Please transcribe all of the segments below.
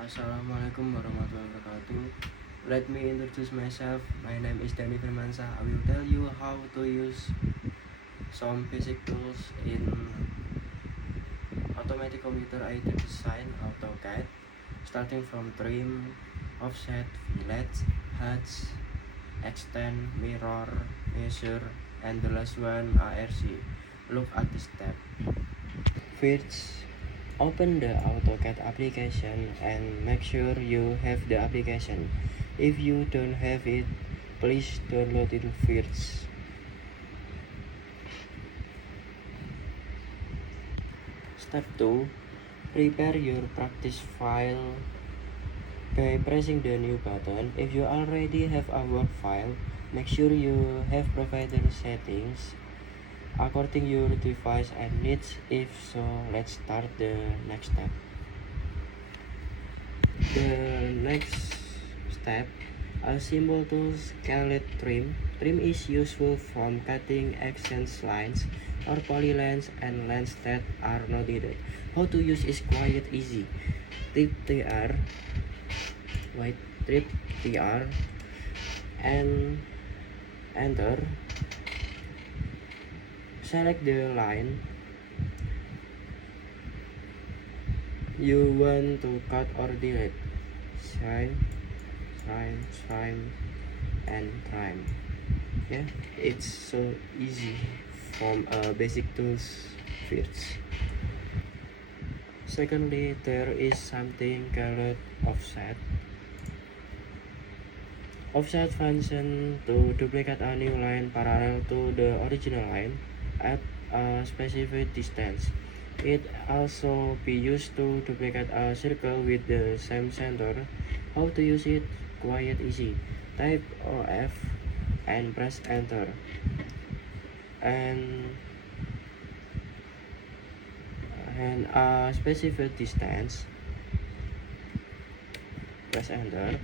Assalamualaikum warahmatullahi wabarakatuh. Let me introduce myself. My name is Dani Firmansa. I will tell you how to use some basic tools in automatic computer aided design AutoCAD, starting from trim, offset, fillet, hatch, extend, mirror, measure, and the last one ARC. Look at the step. First, open the AutoCAD application and make sure you have the application. If you don't have it, please download it first. Step 2. Prepare your practice file by pressing the new button. If you already have a work file, make sure you have provided settings according your device and needs. If so, let's start the next step. The next step, a simple tool called trim. Trim is useful for cutting accent lines or polylines and lines that are not needed. How to use is quite easy. Tip TR, trip TR, and enter. Select the line you want to cut or delete. Trim, and trim. Yeah, it's so easy from basic tools first. Secondly, there is something called offset. Offset function to duplicate a new line parallel to the original line at a specific distance. It also be used to duplicate a circle with the same center. How to use it? Quite easy. Type OF and press enter. And a specific distance, press enter,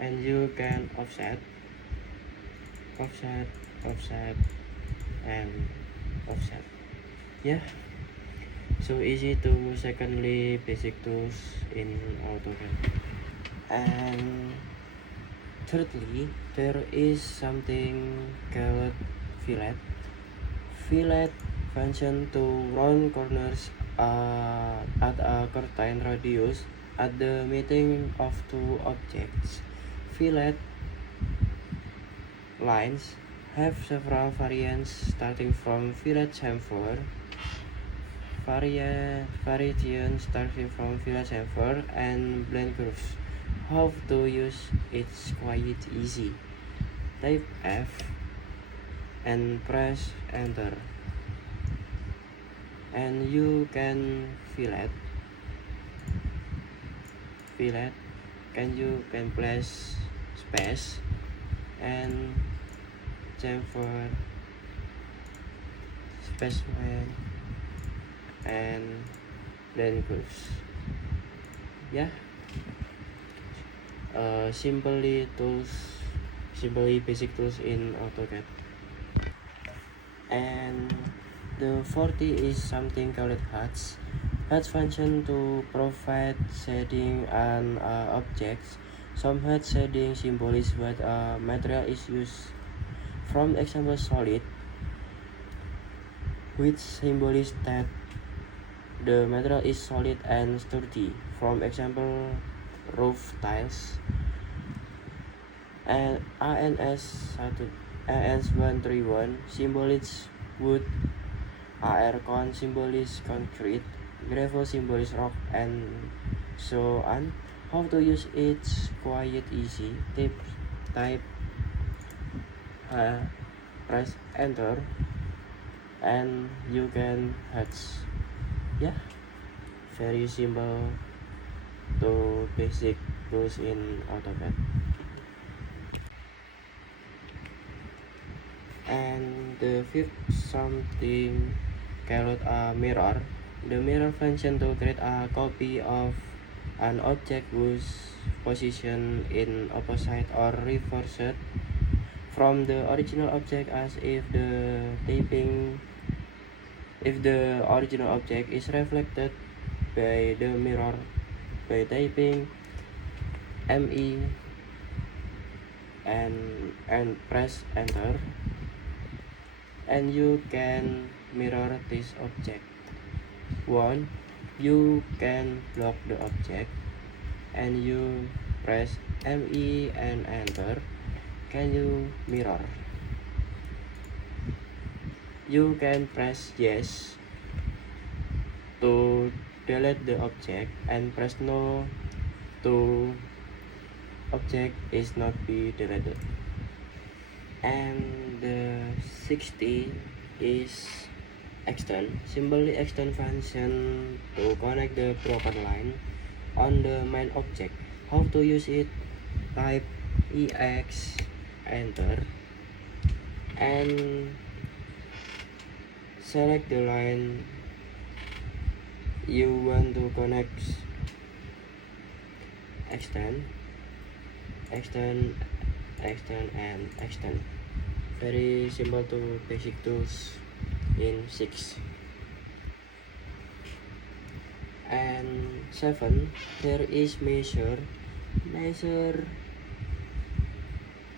and you can offset, and offset. Yeah, so easy to secondly basic tools in AutoCAD. And thirdly, there is something called fillet. Fillet function to round corners at a certain radius at the meeting of two objects. Fillet lines have several variants starting from fillet chamfer, variation starting from fillet chamfer, and blend curves. How to use it's quite easy. Type F and press enter, and you can fillet, and you can place space and chamfer, spaceman, and blend curves. Yeah, simply basic tools in AutoCAD. And the 40 is something called hatch. Hatch function to provide shading on objects. Some hatch shading symbolize what material is used. From example solid, which symbolizes that the material is solid and sturdy. From example roof tiles. And ANS131 symbolizes wood, ARCon symbolizes concrete, gravel symbolizes rock, and so on. How to use it's quite easy. Type press enter, and you can hatch. Yeah, very simple to basic tools in AutoCAD. And the fifth something called a mirror. The mirror function to create a copy of an object whose position in opposite or reversed from the original object, as if the original object is reflected by the mirror by typing ME and press enter, and you can mirror this object. 1. You can block the object, and you press ME and enter. Can you mirror? You can press yes to delete the object, and press no to object is not be deleted. And the 60 is extend. Simply extend function to connect the broken line on the main object. How to use it? Type EX, enter, and select the line you want to connect. Extend, extend, extend, and extend. Very simple to basic tools in 6. And 7, there is measure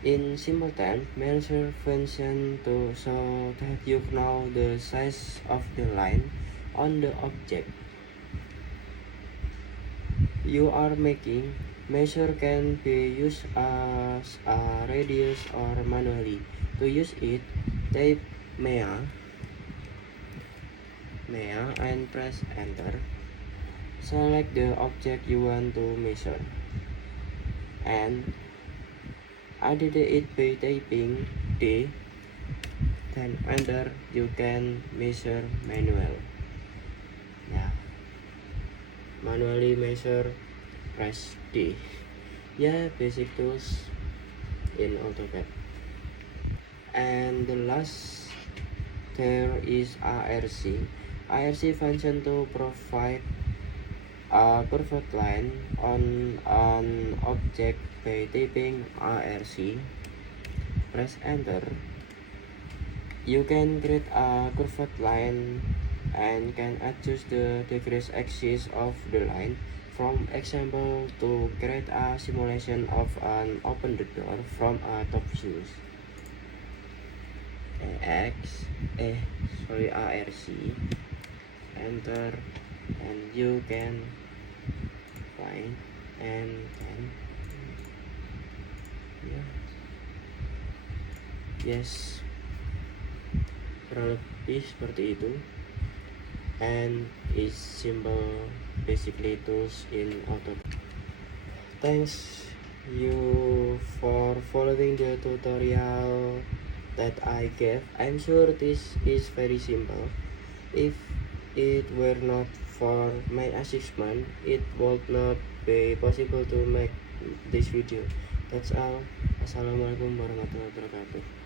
in simultaneous measure function to show that you know the size of the line on the object you are making. Measure can be used as a radius or manually. To use it, type MEA and press enter. Select the object you want to measure and edit it by typing D, then enter. You can measure manual. Yeah, manually measure, press D. Yeah, basic tools in AutoCAD. And the last, there is ARC. ARC function to provide a perfect line on an object by typing ARC. Press enter. You can create a perfect line and can adjust the degrees axis of the line. From example, to create a simulation of an open the door from a top view. ARC, enter, and you can find and then yes, kurang lebih seperti itu. And is simple basically tools in AutoCAD. Thanks you for following the tutorial that I gave. I'm sure this is very simple. If it were not for my assessment, it would not be possible to make this video. That's all. Assalamualaikum warahmatullahi wabarakatuh.